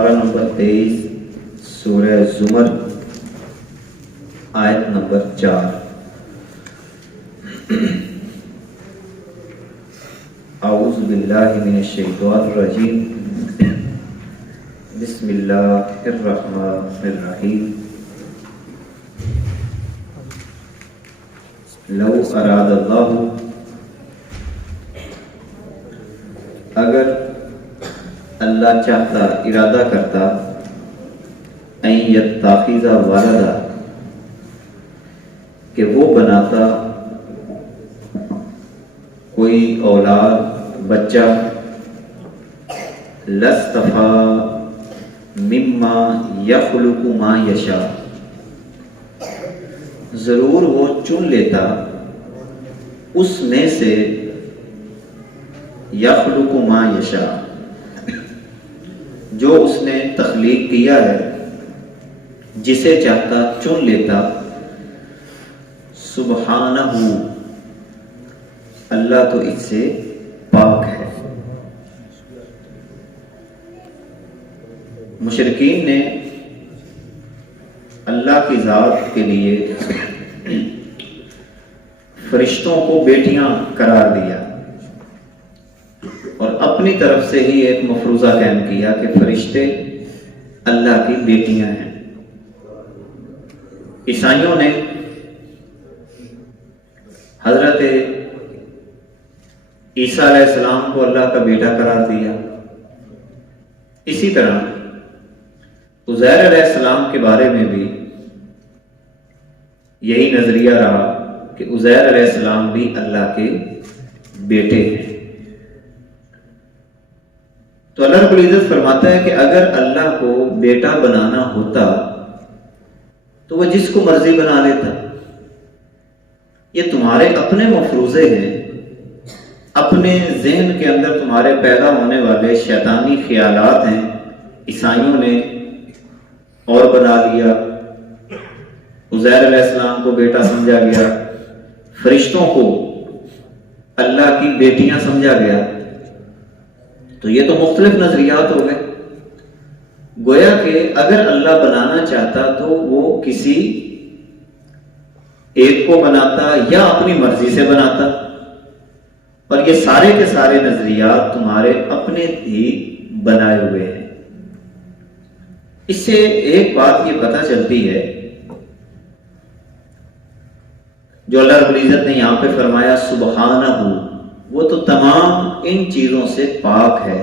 پارہ نمبر 23 سورہ زمر آیت نمبر 4۔ اعوذ باللہ من الشیطان الرجیم، بسم اللہ الرحمن الرحیم۔ لو اراد اللہ، اگر اللہ چاہتا، ارادہ کرتا، ان یتخذ ولدا، کہ وہ بناتا کوئی اولاد، بچہ، لاصطفیٰ مما یخلق ما یشاء، ضرور وہ چن لیتا اس میں سے یخلق ما یشاء، جو اس نے تخلیق کیا ہے، جسے چاہتا چن لیتا۔ سبحانہ، اللہ تو اس سے پاک ہے۔ مشرکین نے اللہ کی ذات کے لیے فرشتوں کو بیٹیاں قرار دیا اور اپنی طرف سے ہی ایک مفروضہ قائم کیا کہ فرشتے اللہ کی بیٹیاں ہیں۔ عیسائیوں نے حضرت عیسیٰ علیہ السلام کو اللہ کا بیٹا قرار دیا۔ اسی طرح عزیر علیہ السلام کے بارے میں بھی یہی نظریہ رہا کہ عزیر علیہ السلام بھی اللہ کے بیٹے ہیں۔ تو اللہ رب العزت فرماتا ہے کہ اگر اللہ کو بیٹا بنانا ہوتا تو وہ جس کو مرضی بنا لیتا۔ یہ تمہارے اپنے مفروضے ہیں، اپنے ذہن کے اندر تمہارے پیدا ہونے والے شیطانی خیالات ہیں۔ عیسائیوں نے اور بنا لیا، عزیر علیہ السلام کو بیٹا سمجھا گیا، فرشتوں کو اللہ کی بیٹیاں سمجھا گیا۔ تو یہ تو مختلف نظریات ہو گئے۔ گویا کہ اگر اللہ بنانا چاہتا تو وہ کسی ایک کو بناتا یا اپنی مرضی سے بناتا، اور یہ سارے کے سارے نظریات تمہارے اپنے ہی بنائے ہوئے ہیں۔ اس سے ایک بات یہ پتہ چلتی ہے، جو اللہ رب العزت نے یہاں پہ فرمایا سبحانہ، وہ تو تمام ان چیزوں سے پاک ہے۔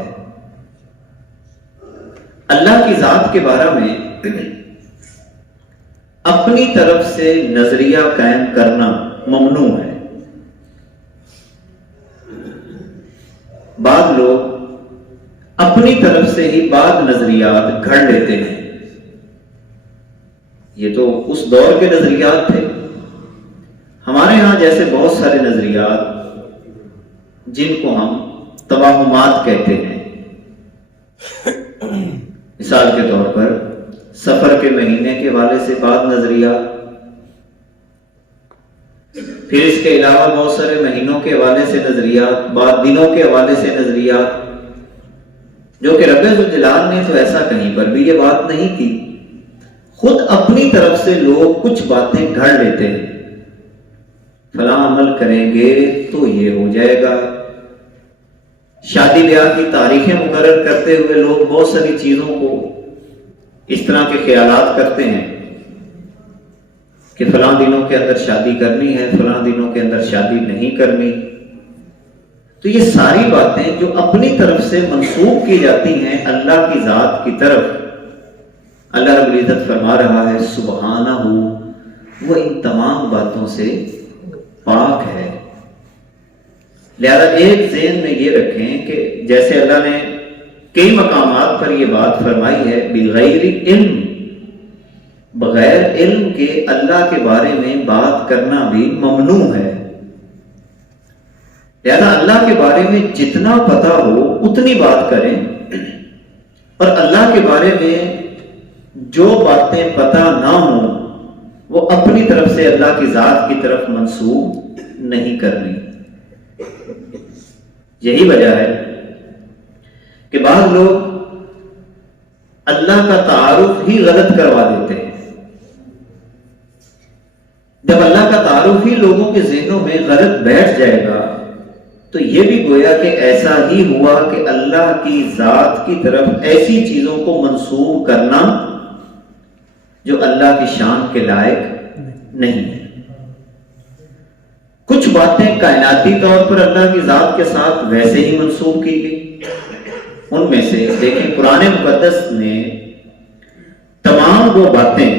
اللہ کی ذات کے بارے میں اپنی طرف سے نظریہ قائم کرنا ممنوع ہے۔ بعض لوگ اپنی طرف سے ہی بعض نظریات گھڑ لیتے ہیں۔ یہ تو اس دور کے نظریات تھے۔ ہمارے ہاں جیسے بہت سارے نظریات جن کو ہم توہمات کہتے ہیں، مثال کے طور پر سفر کے مہینے کے حوالے سے بعض نظریات، پھر اس کے علاوہ بہت سارے مہینوں کے حوالے سے نظریات، بعض دنوں کے حوالے سے نظریات، جو کہ رب ذوالجلال نے تو ایسا کہیں پر بھی یہ بات نہیں کی۔ خود اپنی طرف سے لوگ کچھ باتیں گھڑ لیتے ہیں، فلاں عمل کریں گے تو یہ ہو جائے گا۔ شادی بیاہ کی تاریخیں مقرر کرتے ہوئے لوگ بہت ساری چیزوں کو اس طرح کے خیالات کرتے ہیں کہ فلاں دنوں کے اندر شادی کرنی ہے، فلاں دنوں کے اندر شادی نہیں کرنی۔ تو یہ ساری باتیں جو اپنی طرف سے منسوب کی جاتی ہیں اللہ کی ذات کی طرف، اللہ رب العزت فرما رہا ہے سبحانہ، وہ ان تمام باتوں سے پاک ہے۔ لہذا ایک ذہن میں یہ رکھیں کہ جیسے اللہ نے کئی مقامات پر یہ بات فرمائی ہے بغیر علم، بغیر علم کے اللہ کے بارے میں بات کرنا بھی ممنوع ہے۔ لہذا اللہ کے بارے میں جتنا پتا ہو اتنی بات کریں، اور اللہ کے بارے میں جو باتیں پتا نہ ہوں وہ اپنی طرف سے اللہ کی ذات کی طرف منسوب نہیں کرنی۔ یہی وجہ ہے کہ بعض لوگ اللہ کا تعارف ہی غلط کروا دیتے ہیں۔ جب اللہ کا تعارف ہی لوگوں کے ذہنوں میں غلط بیٹھ جائے گا تو یہ بھی گویا کہ ایسا ہی ہوا کہ اللہ کی ذات کی طرف ایسی چیزوں کو منسوب کرنا جو اللہ کی شان کے لائق نہیں ہے۔ کچھ باتیں کائناتی طور پر اللہ کی ذات کے ساتھ ویسے ہی منسوب کی گئی۔ ان میں سے دیکھیں قرآن مقدس نے تمام وہ باتیں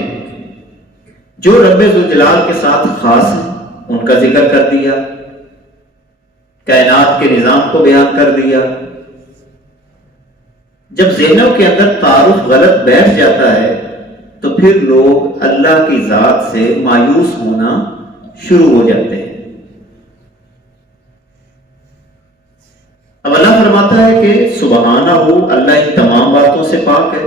جو رب ذوالجلال کے ساتھ خاص ہیں ان کا ذکر کر دیا، کائنات کے نظام کو بیان کر دیا۔ جب ذہنوں کے اندر تعارف غلط بیٹھ جاتا ہے تو پھر لوگ اللہ کی ذات سے مایوس ہونا شروع ہو جاتے ہیں۔ اب اللہ فرماتا ہے کہ سبحانہ ہو، اللہ ان تمام باتوں سے پاک ہے،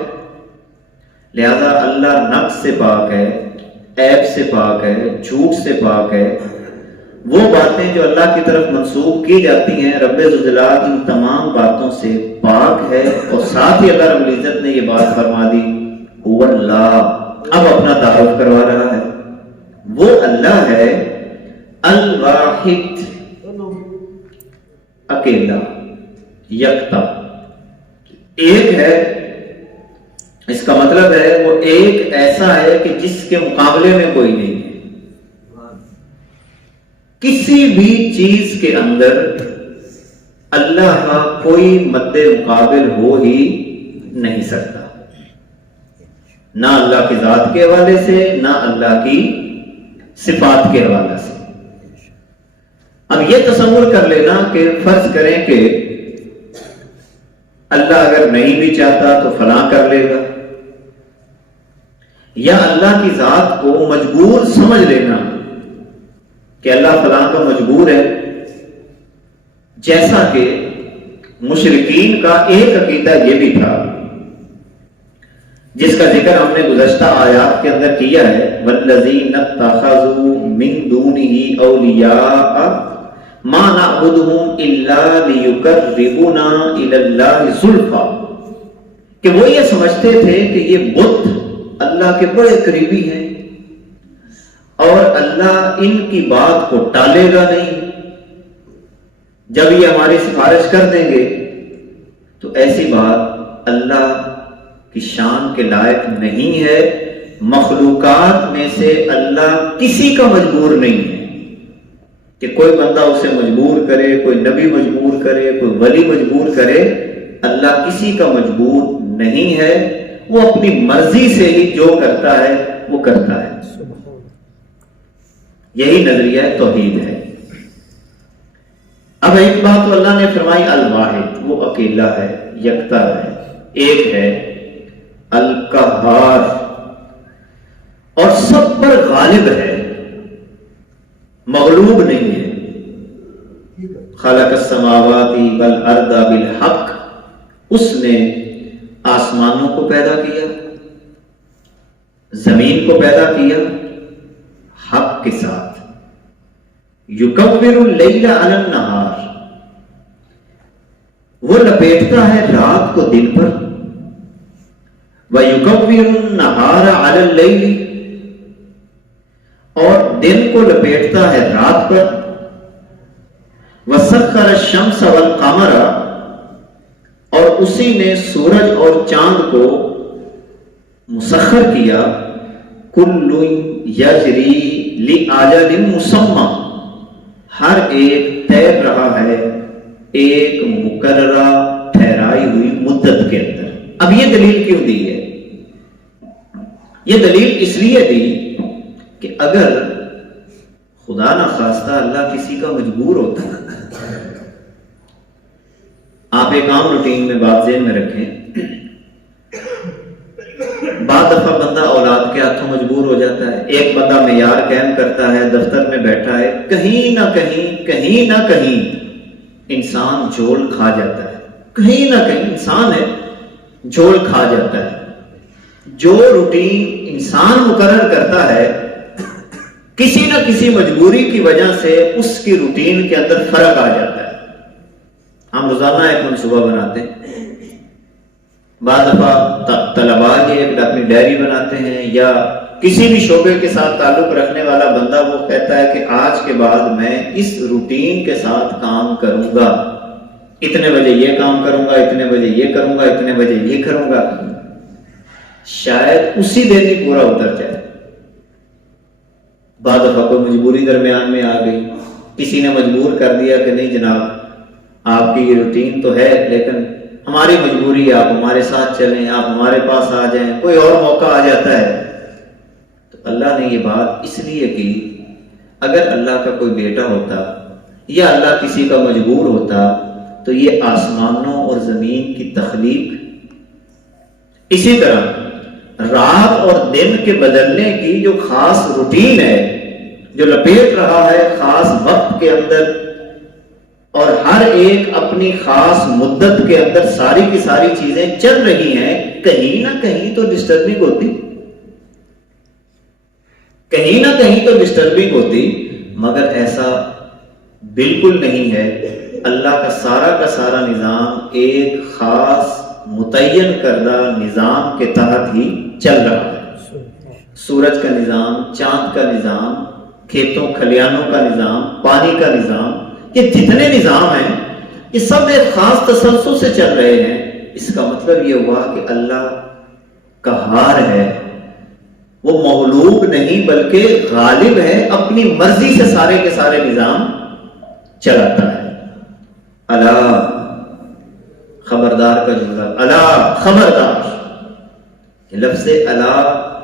لہذا اللہ نقص سے پاک ہے، عیب سے پاک ہے، جھوٹ سے پاک ہے۔ وہ باتیں جو اللہ کی طرف منسوب کی جاتی ہیں، رب ذوالجلال ان تمام باتوں سے پاک ہے۔ اور ساتھ ہی اللہ رب العزت نے یہ بات فرما دی، هو اللہ، اب اپنا تعارف کروا رہا ہے۔ وہ اللہ ہے الواحد، اکیلا، یکتا، ایک ہے۔ اس کا مطلب ہے وہ ایک ایسا ہے کہ جس کے مقابلے میں کوئی نہیں ہے۔ کسی بھی چیز کے اندر اللہ کا کوئی مد مقابل ہو ہی نہیں سکتا، نہ اللہ کی ذات کے حوالے سے، نہ اللہ کی صفات کے حوالے سے۔ اب یہ تصور کر لینا کہ فرض کریں کہ اللہ اگر نہیں بھی چاہتا تو فلاں کر لے گا، یا اللہ کی ذات کو مجبور سمجھ لینا کہ اللہ فلاں کا مجبور ہے، جیسا کہ مشرکین کا ایک عقیدہ یہ بھی تھا جس کا ذکر ہم نے گزشتہ آیات کے اندر کیا ہے، وَالَّذِينَ اتَّخَذُوا مِن دُونِهِ أَوْلِيَاءَ مَا نَعْبُدُهُمْ إِلَّا لِيُقَرِّبُونَا إِلَى اللَّهِ زُلْفَىٰ، کہ وہ یہ سمجھتے تھے کہ یہ بت اللہ کے بڑے قریبی ہیں اور اللہ ان کی بات کو ٹالے گا نہیں، جب یہ ہماری سفارش کر دیں گے تو ایسی بات اللہ کی شان کے لائق نہیں ہے۔ مخلوقات میں سے اللہ کسی کا مجبور نہیں ہے کہ کوئی بندہ اسے مجبور کرے، کوئی نبی مجبور کرے، کوئی ولی مجبور کرے۔ اللہ کسی کا مجبور نہیں ہے، وہ اپنی مرضی سے ہی جو کرتا ہے وہ کرتا ہے۔ یہی نظریہ توحید ہے۔ اب ایک بات تو اللہ نے فرمائی الواحد، وہ اکیلا ہے، یکتا ہے، ایک ہے، القہار، اور سب پر غالب ہے، مغلوب نہیں ہے۔ خلق السماوات والارض بالحق، اس نے آسمانوں کو پیدا کیا، زمین کو پیدا کیا حق کے ساتھ۔ یکور اللیل علی النہار، وہ لپیٹتا ہے رات کو دن پر، وَيُكَوِّرُ النَّهَارَ عَلَى اللَّيْلِ، اور دن کو لپیٹتا ہے رات پر، وَسَخَّرَ الشَّمْسَ وَالْقَمَرَ، اور اسی نے سورج اور چاند کو مسخر کیا، کُلٌّ یجری لِأَجَلٍ مُّسَمًّى، ہر ایک تیر رہا ہے ایک مقررہ ٹھہرائی ہوئی مدت کے اندر۔ اب یہ دلیل کیوں دی ہے؟ یہ دلیل اس لیے دی کہ اگر خدا نہ خواستہ اللہ کسی کا مجبور ہوتا، آپ ایک عام روٹین میں بات ذہن میں رکھیں، بعض دفعہ بندہ اولاد کے ہاتھوں مجبور ہو جاتا ہے، ایک بندہ معیار قائم کرتا ہے، دفتر میں بیٹھا ہے، کہیں نہ کہیں انسان جھول کھا جاتا ہے، کہیں نہ کہیں انسان ہے جھول کھا جاتا ہے۔ جو روٹین انسان مقرر کرتا ہے کسی نہ کسی مجبوری کی وجہ سے اس کی روٹین کے اندر فرق آ جاتا ہے۔ ہم روزانہ ایک منصوبہ بناتے ہیں، بعض دفعہ طلباء یہ اپنی ڈائری بناتے ہیں، یا کسی بھی شعبے کے ساتھ تعلق رکھنے والا بندہ وہ کہتا ہے کہ آج کے بعد میں اس روٹین کے ساتھ کام کروں گا، اتنے بجے یہ کام کروں گا، اتنے بجے یہ کروں گا، اتنے بجے یہ کروں گا، شاید اسی دن ہی پورا اتر جائے۔ بعد دفعہ کوئی مجبوری درمیان میں آ گئی، کسی نے مجبور کر دیا کہ نہیں جناب آپ کی یہ روٹین تو ہے لیکن ہماری مجبوری ہے، آپ ہمارے ساتھ چلیں، آپ ہمارے پاس آ جائیں، کوئی اور موقع آ جاتا ہے۔ تو اللہ نے یہ بات اس لیے کی، اگر اللہ کا کوئی بیٹا ہوتا یا اللہ کسی کا مجبور ہوتا تو یہ آسمانوں اور زمین کی تخلیق، اسی طرح رات اور دن کے بدلنے کی جو خاص روٹین ہے، جو لپیٹ رہا ہے خاص وقت کے اندر، اور ہر ایک اپنی خاص مدت کے اندر ساری کی ساری چیزیں چل رہی ہیں، کہیں نہ کہیں تو ڈسٹربنگ ہوتی، کہیں نہ کہیں تو ڈسٹربنگ ہوتی، مگر ایسا بالکل نہیں ہے۔ اللہ کا سارا نظام ایک خاص متعین کردہ نظام کے تحت ہی چل رہا ہے۔ سورج کا نظام، چاند کا نظام، کھیتوں کھلیانوں کا نظام، پانی کا نظام، یہ جتنے نظام ہیں یہ سب ایک خاص تسلسل سے چل رہے ہیں۔ اس کا مطلب یہ ہوا کہ اللہ قہار ہے، وہ مغلوب نہیں بلکہ غالب ہے، اپنی مرضی سے سارے کے سارے نظام چلاتا ہے۔ الا، خبردار کا جملہ، الا خبردار۔ یہ لفظ الا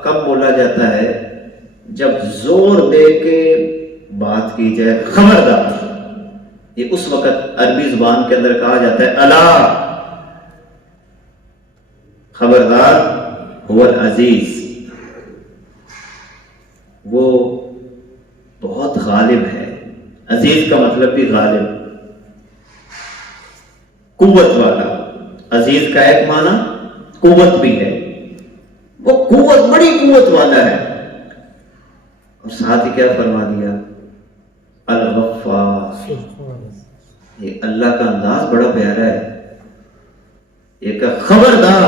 کب بولا جاتا ہے؟ جب زور دے کے بات کی جائے، خبردار، یہ اس وقت عربی زبان کے اندر کہا جاتا ہے الا خبردار، هو العزیز، وہ بہت غالب ہے۔ عزیز کا مطلب بھی غالب، قوت والا۔ عزیز کا ایک معنی قوت بھی ہے، وہ قوت، بڑی قوت والا ہے۔ اور ساتھ ہی کیا فرما دیا؟ الغفار۔ یہ اللہ کا انداز بڑا پیارا ہے، یہ کہ خبردار،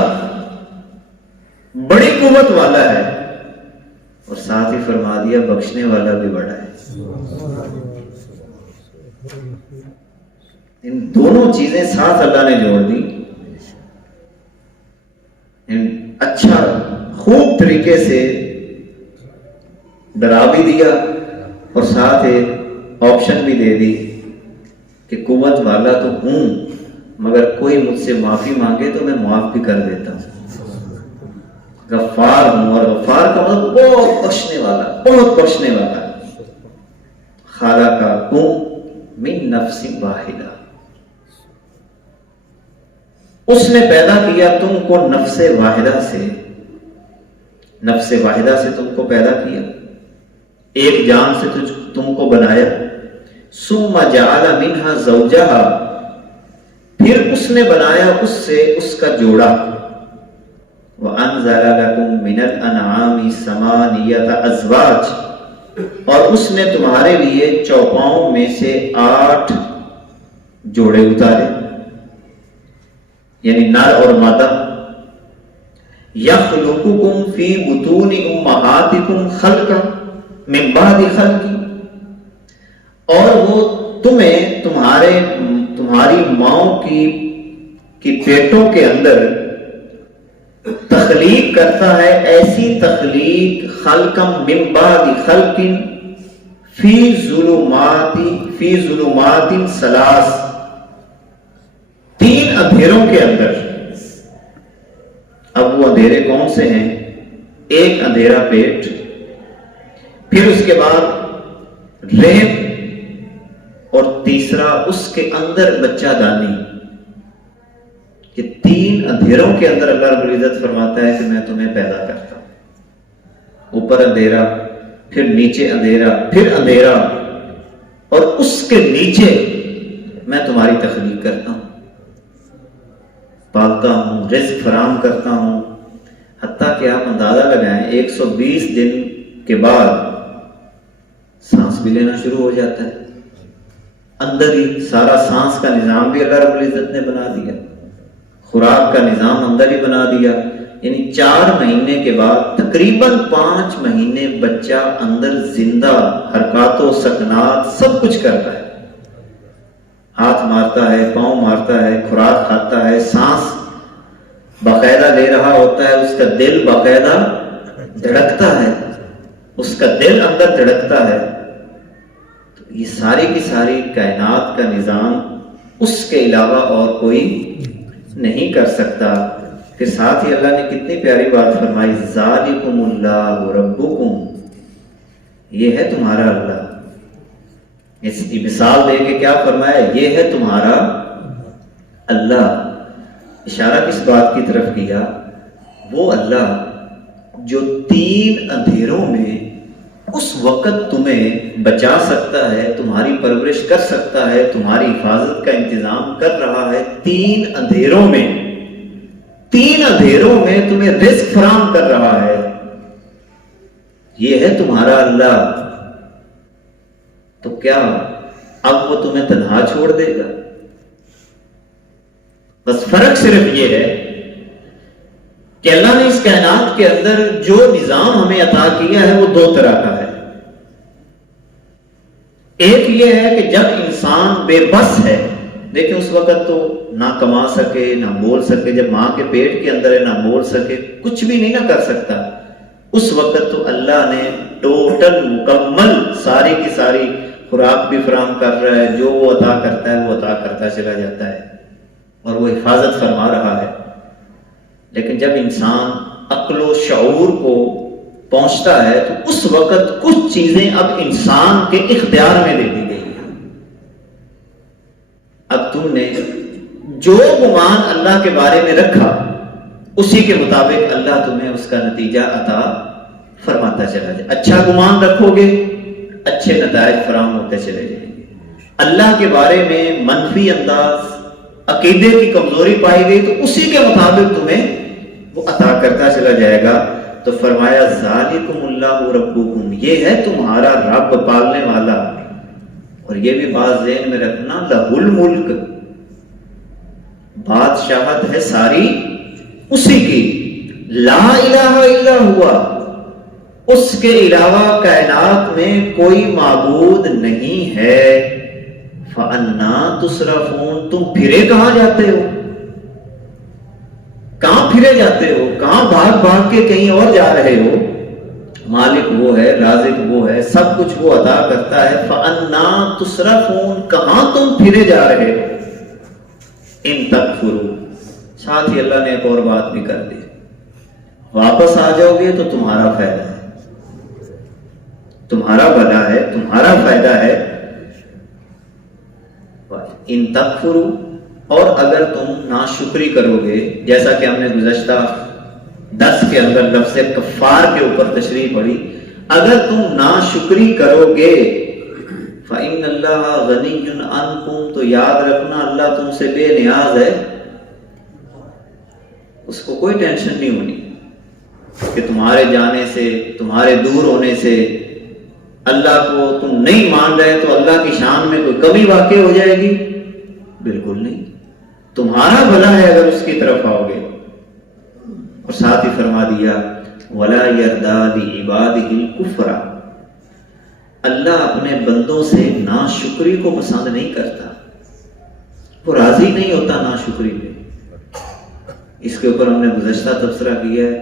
بڑی قوت والا ہے، اور ساتھ ہی فرما دیا بخشنے والا بھی بڑا ہے۔ ان دونوں چیزیں ساتھ اللہ نے جوڑ دی، اچھا خوب طریقے سے ڈرا بھی دیا اور ساتھ ایک آپشن بھی دے دی کہ قوت والا تو ہوں، مگر کوئی مجھ سے معافی مانگے تو میں معاف بھی کر دیتا ہوں۔ غفار ہوں، اور غفار کا مطلب بہت بخشنے والا، بہت بخشنے والا۔ خالقکم من نفس واحدہ، اس نے پیدا کیا تم کو نفس واحدہ سے، نفس واحدہ سے تم کو پیدا کیا، ایک جان سے تم کو بنایا۔ ثم جعل منها زوجها، پھر اس نے بنایا اس سے اس کا جوڑا۔ وَأَنزَلَ لَكُم مِّنَ الْأَنْعَامِ ثَمَانِيَةَ أَزْوَاجٍ، اور اس نے تمہارے لیے چوپاؤں میں سے 8 جوڑے اتارے، یعنی نر اور مادہ۔ يَخْلُقُكُمْ فِي بُطُونِ أُمَّهَاتِكُمْ خَلْقًا مِّن بَعْدِ خَلْقٍ، اور وہ تمہیں تمہاری ماؤں کی پیٹوں کے اندر تخلیق کرتا ہے، ایسی تخلیق، خلقم من بعد خلق فی ظلمات ثلاث، 3 اندھیروں کے اندر۔ اب وہ اندھیرے کون سے ہیں؟ ایک اندھیرا پیٹ، پھر اس کے بعد رحم، اور تیسرا اس کے اندر بچہ دانی۔ کہ 3 اندھیروں کے اندر اللہ رب العزت فرماتا ہے کہ میں تمہیں پیدا کرتا ہوں۔ اوپر اندھیرا، پھر نیچے اندھیرا، پھر اندھیرا، اور اس کے نیچے میں تمہاری تخلیق کرتا ہوں، پالتا ہوں، رزق فراہم کرتا ہوں۔ حتیٰ کہ آپ اندازہ لگائیں 120 دن کے بعد سانس بھی لینا شروع ہو جاتا ہے، اندر ہی سارا سانس کا نظام بھی اللہ رب العزت نے بنا دیا۔ خوراک کا نظام اندر ہی بنا دیا، یعنی 4 مہینے کے بعد تقریباً 5 مہینے بچہ اندر زندہ، حرکات و سکنات سب کچھ کرتا ہے، ہاتھ مارتا ہے، پاؤں مارتا ہے، خوراک کھاتا ہے، سانس باقاعدہ لے رہا ہوتا ہے، اس کا دل باقاعدہ دھڑکتا ہے، اس کا دل اندر دھڑکتا ہے۔ تو یہ ساری کی ساری کائنات کا نظام اس کے علاوہ اور کوئی نہیں کر سکتا۔ پھر ساتھ ہی اللہ نے کتنی پیاری بات فرمائی، ذالکم اللہ ربکم، یہ ہے تمہارا اللہ۔ اس کی مثال دے کے کیا فرمایا، یہ ہے تمہارا اللہ۔ اشارہ کس بات کی طرف کیا، وہ اللہ جو 3 اندھیروں میں اس وقت تمہیں بچا سکتا ہے، تمہاری پرورش کر سکتا ہے، تمہاری حفاظت کا انتظام کر رہا ہے 3 اندھیروں میں، 3 اندھیروں میں تمہیں رزق فراہم کر رہا ہے، یہ ہے تمہارا اللہ۔ تو کیا اب وہ تمہیں تنہا چھوڑ دے گا؟ بس فرق صرف یہ ہے کہ اللہ نے اس کائنات کے اندر جو نظام ہمیں عطا کیا ہے وہ 2 طرح کا ہے۔ ایک یہ ہے کہ جب انسان بے بس ہے، دیکھیں اس وقت تو نہ کما سکے نہ بول سکے، جب ماں کے پیٹ کے اندر ہے نہ بول سکے، کچھ بھی نہیں نہ کر سکتا، اس وقت تو اللہ نے ٹوٹل مکمل ساری کی ساری خوراک بھی فراہم کر رہا ہے، جو وہ عطا کرتا ہے وہ عطا کرتا چلا جاتا ہے اور وہ حفاظت فرما رہا ہے۔ لیکن جب انسان عقل و شعور کو پہنچتا ہے تو اس وقت کچھ چیزیں اب انسان کے اختیار میں دے دی گئی ہیں۔ اب تم نے جو گمان اللہ کے بارے میں رکھا اسی کے مطابق اللہ تمہیں اس کا نتیجہ عطا فرماتا چلا جائے۔ اچھا گمان رکھو گے، اچھے نتائج فراہم ہوتے چلے جائیں گے۔ اللہ کے بارے میں منفی انداز، عقیدے کی کمزوری پائی گئی تو اسی کے مطابق تمہیں وہ عطا کرتا چلا جائے گا۔ تو فرمایا ذالکم اللہ ربکم، یہ ہے تمہارا رب، پالنے والا۔ اور یہ بھی بات ذہن میں رکھنا، لہ الملک، بادشاہت ہے ساری اسی کی، لا الہ الا ہوا، اس کے علاوہ کائنات میں کوئی معبود نہیں ہے۔ فَأَنَّا تُصْرَفُونَ، تم پھرے کہاں جاتے ہو؟ کہاں پھرے جاتے ہو؟ کہاں بھاگ بھاگ کے کہیں اور جا رہے ہو؟ مالک وہ ہے، رازق وہ ہے، سب کچھ وہ عطا کرتا ہے۔ فَأَنَّا تُصْرَفُونَ، کہاں تم پھرے جا رہے ہو؟ ان تکفروا، ساتھ ہی اللہ نے ایک اور بات بھی کر دی، واپس آ جاؤ گے تو تمہارا فائدہ ہے، تمہارا بھلا ہے، تمہارا فائدہ ہے۔ ان تکفروا، اور اگر تم ناشکری کرو گے، جیسا کہ ہم نے گزشتہ 10 کے اندر لفظ کفار کے اوپر تشریح پڑھی، اگر تم ناشکری کرو گے فَإِنَّ اللَّهَ غَنِيٌّ عَنْكُمْ، تو یاد رکھنا اللہ تم سے بے نیاز ہے، اس کو کوئی ٹینشن نہیں ہونی کہ تمہارے جانے سے، تمہارے دور ہونے سے اللہ کو تم نہیں مان رہے تو اللہ کی شان میں کوئی کمی واقع ہو جائے گی، بالکل نہیں، تمہارا بھلا ہے اگر اس کی طرف آؤ گے۔ اور ساتھ ہی فرما دیا وَلَا يَرْضَىٰ لِعِبَادِهِ الْكُفْرَ، اللہ اپنے بندوں سے ناشکری کو پسند نہیں کرتا، وہ راضی نہیں ہوتا ناشکری پہ۔ اس کے اوپر ہم نے گزشتہ تبصرہ کیا ہے،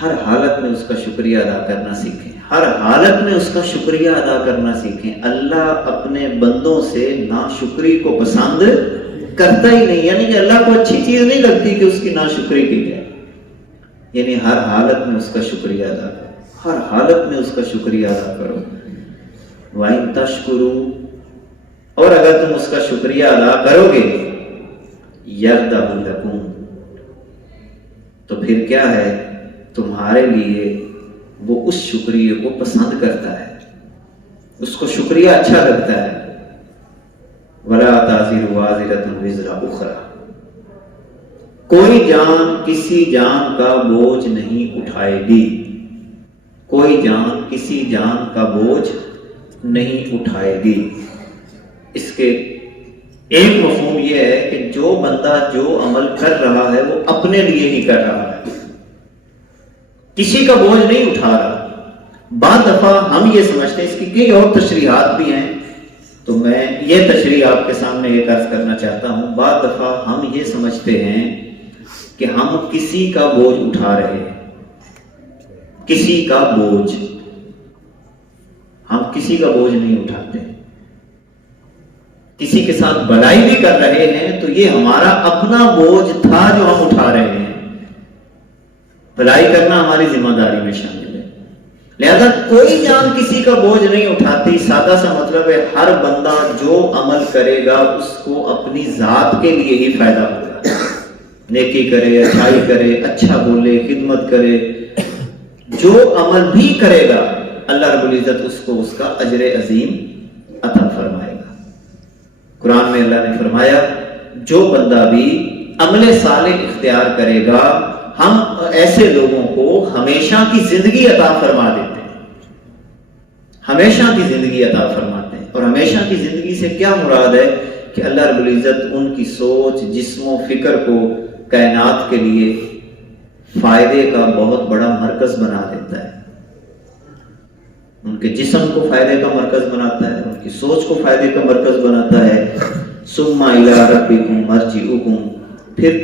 ہر حالت میں اس کا شکریہ ادا کرنا سیکھیں، ہر حالت میں اس کا شکریہ ادا کرنا سیکھیں۔ اللہ اپنے بندوں سے ناشکری کو پسند کرتا ہی نہیں، یعنی کہ اللہ کو اچھی چیز نہیں لگتی کہ اس کی ناشکری کی جائے، یعنی ہر حالت میں اس کا شکریہ ادا کرو، ہر حالت میں اس کا شکریہ ادا کرو۔ وَإِن تَشْكُرُوا، اور اگر تم اس کا شکریہ ادا کرو گے يَرْضَهُ لَكُمْ، تو پھر کیا ہے تمہارے لیے وہ اس شکریہ کو پسند کرتا ہے، اس کو شکریہ اچھا لگتا ہے۔ وَلَا تَزِرُ وَازِرَةٌ وِزْرَ أُخْرَىٰ، کوئی جان کسی جان کا بوجھ نہیں اٹھائے گی، کوئی جان کسی جان کا بوجھ نہیں اٹھائے گی۔ اس کے ایک مفہوم یہ ہے کہ جو بندہ جو عمل کر رہا ہے وہ اپنے لیے ہی کر رہا ہے، کسی کا بوجھ نہیں اٹھا رہا۔ بعض دفعہ ہم یہ سمجھتے ہیں، اس کی کئی اور تشریحات بھی ہیں، تو میں یہ تشریح آپ کے سامنے ایک عرض کرنا چاہتا ہوں۔ بعض دفعہ ہم یہ سمجھتے ہیں کہ ہم کسی کا بوجھ اٹھا رہے ہیں، کسی کا بوجھ۔ ہم کسی کا بوجھ نہیں اٹھاتے، کسی کے ساتھ بھلائی بھی کر رہے ہیں تو یہ ہمارا اپنا بوجھ تھا جو ہم اٹھا رہے ہیں۔ بھلائی کرنا ہماری ذمہ داری میں شامل ہے، لہذا کوئی جان کسی کا بوجھ نہیں اٹھاتی۔ سادہ سا مطلب ہے، ہر بندہ جو عمل کرے گا اس کو اپنی ذات کے لیے ہی فائدہ ہوگا۔ نیکی کرے، اچھائی کرے، اچھا بولے، خدمت کرے، جو عمل بھی کرے گا اللہ رب العزت اس کو اس کا اجر عظیم عطا فرمائے گا۔ قرآن میں اللہ نے فرمایا، جو بندہ بھی عمل صالح اختیار کرے گا ہم ایسے لوگوں کو ہمیشہ کی زندگی عطا فرما دیتے ہیں، ہمیشہ کی زندگی عطا فرماتے ہیں۔ اور ہمیشہ کی زندگی سے کیا مراد ہے کہ اللہ رب العزت ان کی سوچ، جسم و فکر کو کائنات کے لیے فائدے کا بہت بڑا مرکز بنا دیتا ہے، ان کے جسم کو فائدے کا مرکز بناتا ہے، ان کی سوچ کو فائدے کا مرکز بناتا ہے۔ ثم الی ربکم مرجعکم، پھر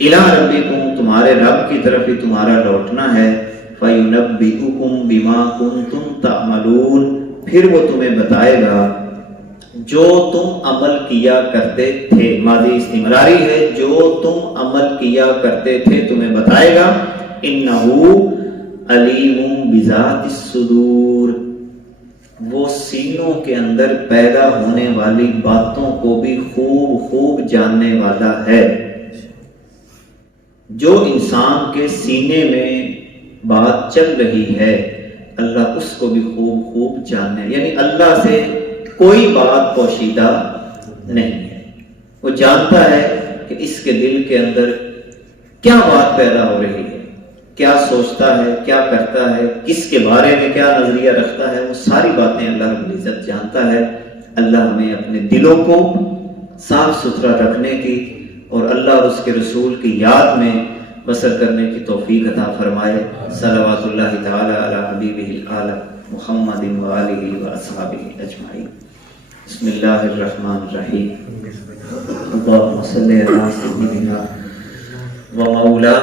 الی ربکم، تمہارے رب کی طرف ہی تمہارا لوٹنا ہے۔ فینبئکم بما کنتم تعملون، پھر وہ تمہیں بتائے گا جو تم عمل کیا کرتے تھے۔ ماضی استمراری ہے، جو تم عمل کیا کرتے تھے تمہیں بتائے گا۔ انہ علیم بذات الصدور، وہ سینوں کے اندر پیدا ہونے والی باتوں کو بھی خوب خوب جاننے والا ہے۔ جو انسان کے سینے میں بات چل رہی ہے اللہ اس کو بھی خوب خوب جاننے، یعنی اللہ سے کوئی بات پوشیدہ نہیں ہے، وہ جانتا ہے کہ اس کے دل کے اندر کیا بات پیدا ہو رہی ہے، کیا سوچتا ہے، کیا کرتا ہے، کس کے بارے میں کیا نظریہ رکھتا ہے، وہ ساری باتیں اللہ رب العزت جانتا ہے۔ اللہ ہمیں اپنے دلوں کو صاف ستھرا رکھنے کی اور اللہ اور اس کے رسول کی یاد میں بسر کرنے کی توفیق عطا فرمائے۔ صلوات اللہ تعالی علی حبیبہ الاعلی محمد و آلہ و اصحابہ اجمعین۔ بسم اللہ الرحمن الرحیم۔ اللہم صلی علی سیدنا و مولانا